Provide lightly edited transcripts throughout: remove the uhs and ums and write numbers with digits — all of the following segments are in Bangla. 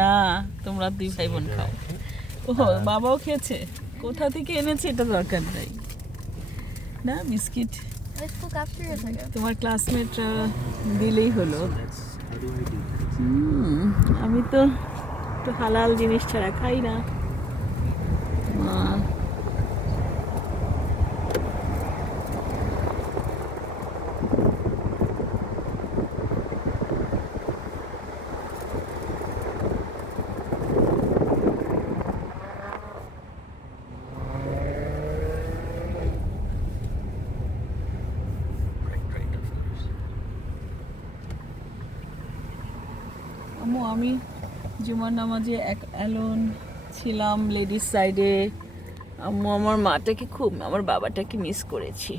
না, তোমরা দুই ভাই বোন খাও। ও বাবাও খেয়েছে, কোথা থেকে এনেছে এটা দরকার নাই। না বিস্কিট তোমার ক্লাসমেটরা দিলেই হলো। আমি তো একটু হালাল জিনিস ছাড়া খাই না। আমি জুমার নামাজে অ্যালোন ছিলাম লেডিস সাইডে। আম্মু আমার মাটাকে খুব, আমার বাবাটাকে মিস করেছি।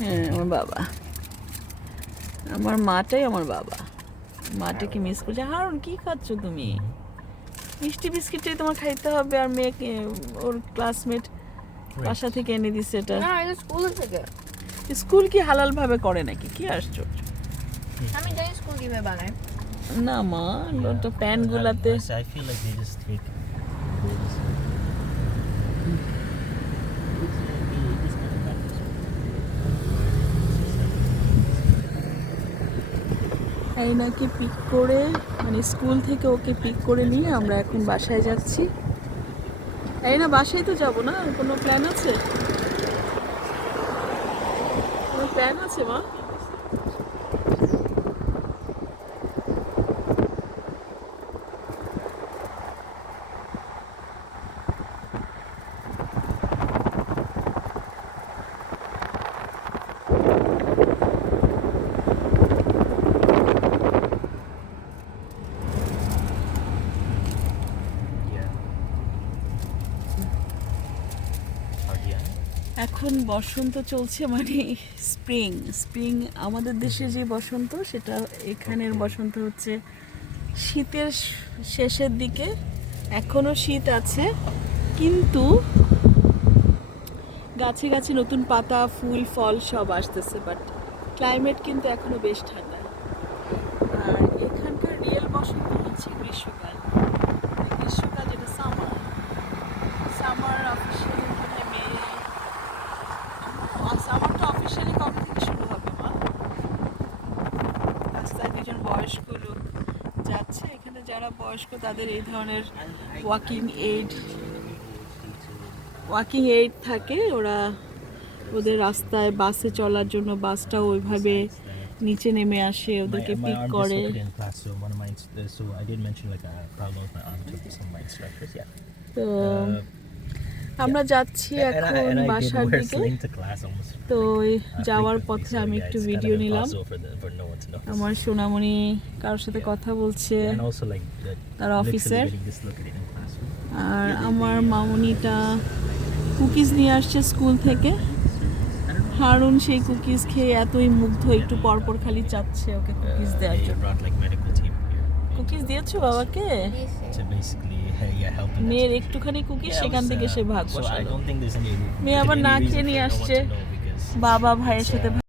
হ্যাঁ, আমার বাবা, আমার মাটাই আমার বাবা। মাটাকে মিস করছে। হারুন কি খাচ্ছ তুমি? মিষ্টি বিস্কিটটাই তোমার খাইতে হবে। আর মেয়েকে ওর ক্লাসমেট বাসা থেকে এনে দিচ্ছে এটা। স্কুল কি হালাল ভাবে করে নাকি? কি আশ্চর্য। আমি জানি স্কুল কিভাবে বানায়। না মা, তো প্যান গুলাতে এই নাকি পিক করে, মানে স্কুল থেকে ওকে পিক করে নিয়ে আমরা এখন বাসায় যাচ্ছি। এই না, বাসায় তো যাবো না। কোনো প্ল্যান আছে? কোনো প্ল্যান আছে মা? এখন বসন্ত চলছে, মানে স্প্রিং। স্প্রিং আমাদের দেশে যে বসন্ত, সেটা এখানের বসন্ত হচ্ছে শীতের শেষের দিকে। এখনো শীত আছে, কিন্তু গাছে গাছে নতুন পাতা, ফুল, ফল সব আসতেছে। বাট ক্লাইমেট কিন্তু এখনো বেশ ঠান্ডা। আর এখানকার রিয়েল বসন্ত হচ্ছে গ্রীষ্মকাল। গ্রীষ্মকাল যেটা সামার। সামার অফিসিয়ালি মানে মে। সামারটা অফিসিয়ালি কবে থেকে শুরু হবে মা? রাস্তায় দুজন বয়স্ক লোক যাচ্ছে। এখানে যারা বয়স্ক তাদের এই ধরনের ওয়াকিং এইড থাকে। ওদের রাস্তায় বাসে চলার জন্য বাসটাও ওইভাবে নিচে নেমে আসে, ওদেরকে পিক করে। তো আমরা যাচ্ছি এখন বাসার দিকে। তো যাওয়ার পথে আমি একটু ভিডিও নিলাম। আমার সোনামণি কারোর সাথে কথা বলছে, তার অফিসের। আর আমার মামুনিটা কুকিজ নিয়ে আসছে স্কুল থেকে। হারুন সেই কুকিজ খেয়ে এতই মুগ্ধ, একটু পরপর খালি চাচ্ছে ওকে কুকিজ দেওয়ার জন্য। কুকিজ দিয়েছো বাবাকে? মেয়ের একটুখানি কুকিজ, সেখান থেকে সে ভাগ বসালো। মেয়ে আবার না খেয়ে নিয়ে আসছে। বাবা ভাইয়ের সাথে